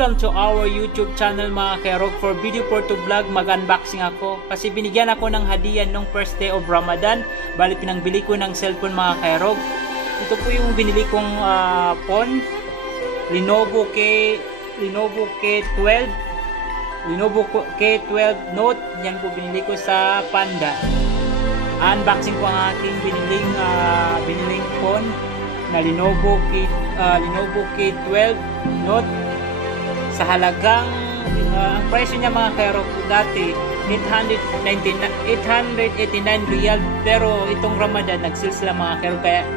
Welcome to our YouTube channel mga Kairog. For video for to vlog, mag-unboxing ako. Kasi binigyan ako ng hadiah nung first day of Ramadan. Bali pinangbili ko ng cellphone mga Kairog. Ito po yung binili kong phone. Lenovo K12 Note. Yan po binili ko sa Panda. Unboxing ko ang aking biniling phone na Lenovo K12 Note. Sa halagang ang presyo niya mga Kairog dati 889 riyal, pero itong Ramadan nag-sale sila mga Kairog, kaya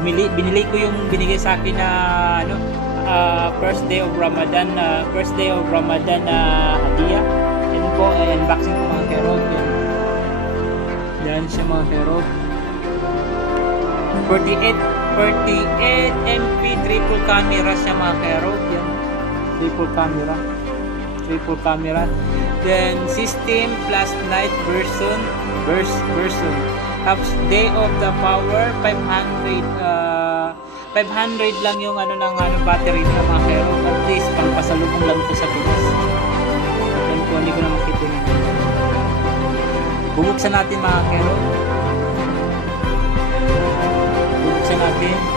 binili ko yung binigay sa akin na first day of Ramadan hadiah. Yan po ay unboxing ko mga Kairog. Yan siya mga Kairog. 48 MP triple camera siya mga Kairog. Yan, triple camera. Then system plus night version. Tapos day of the power 500 lang yung battery nila mga Kairog. At least pang pasalubong lang ito sa Pinas. Yan po, hindi ko na makita yun. Bubuksan natin mga Kairog. Bubuksan natin.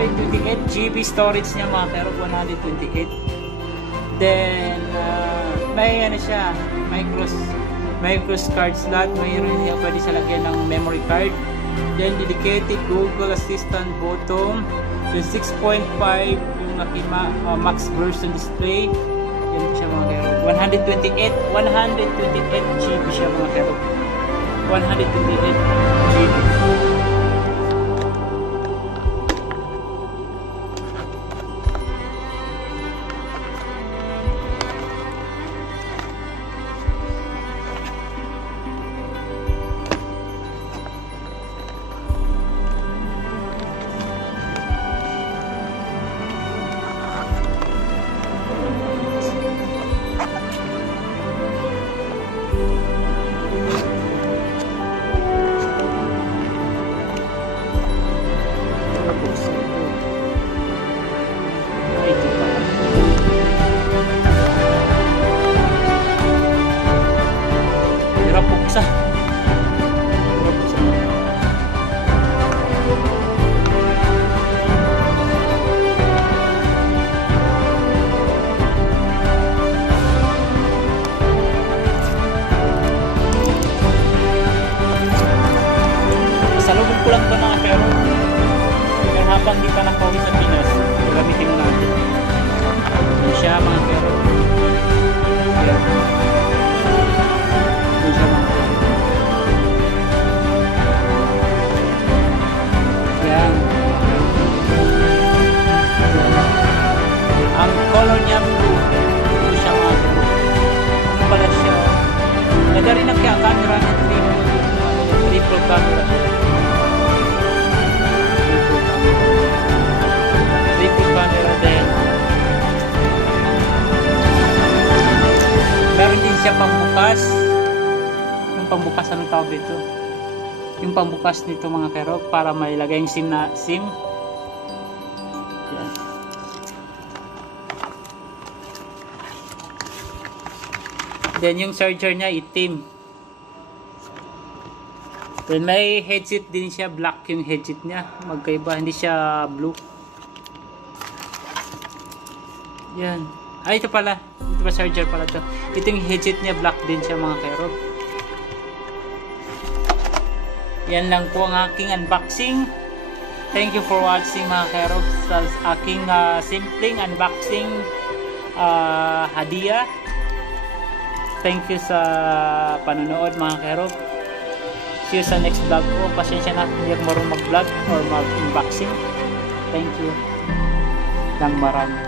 128 GB storage niya mga Kairog, 128. Then may siya, micro card slot, mayroon niya pwede sa lagyan ng memory card. Then dedicated Google Assistant button. Then 6.5 yung max version display. Yan siya mga Kairog, 128 GB siya mga Kairog, 128 GB. Salubog ko lang ito mga Kairog. Kaya habang di ka nakauwi sa Pinas, gamitin mo natin. Yan siya mga Kairog. Yan siya mga Kairog. Yan. Ang color niya blue. Ito siya mga Kairog. Ano pala siya? Nagari na kaya camera niya. Triple camera. Camera din. Meron din siya pambukas. Yung pambukas, anong tawag dito? Yung pambukas nito mga Kairog, para mailagay yung SIM. Yan. Then yung charger niya itim. Then may headset din siya, black yung headset niya. Magkaiba, hindi siya blue. Yan. Ay, ito pala. Ito pa charger pala to. Ito yung headset niya, black din siya mga Kairog. Yan lang po ang aking unboxing. Thank you for watching mga Kairog sa aking simpleng unboxing hadiah. Thank you sa panonood mga Kairog. See you sa next vlog ko. Pasensya na hindi ako marunong mag-vlog or mag-unboxing. Thank you. Nang marami.